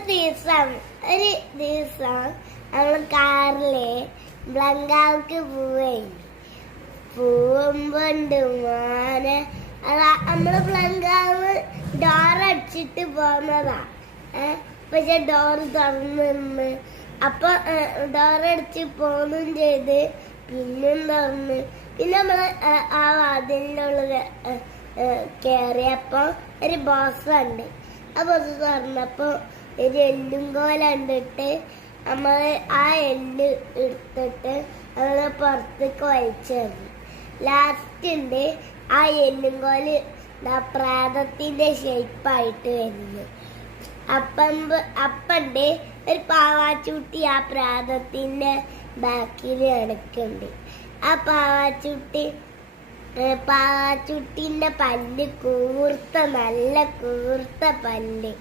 ഒരു ദിവസം നമ്മൾ കാറില് ബ്ലങ്കാവുക്ക് പോകുമ്പോണ്ട് മോനെ നമ്മള് ബ്ലങ്കാവ് ഡോറടിച്ചിട്ട് പോന്നതാ. പക്ഷെ ഡോറ് തുറന്ന് അപ്പൊ ഡോറടിച്ച് പോന്നും ചെയ്ത് പിന്നും തുറന്ന് പിന്നെ നമ്മള് ആ വാതിലിൻ്റെ ഉള്ളിൽ കേറിയപ്പോ ഒരു ബോസ് ഉണ്ട്. ആ ബോസ് തുറന്നപ്പോ ഒരു എല്ലും കോല കണ്ടിട്ട് നമ്മള് ആ എല്ല് എടുത്തിട്ട് നമ്മള് പുറത്തേക്ക് വലിച്ചെറിഞ്ഞു. ലാസ്റ്റ് ഉണ്ട് ആ എല്ലും കോല് പ്രാതത്തിന്റെ ഷേപ്പായിട്ട് വരുന്നു. അപ്പണ്ട് ഒരു പാവാച്ചൂട്ടി ആ പ്രാതത്തിന്റെ ബാക്കിൽ കിടക്കുന്നുണ്ട്. ആ പാവാച്ചുട്ടിന്റെ പല്ല് നല്ല കൂർത്ത പല്ല്.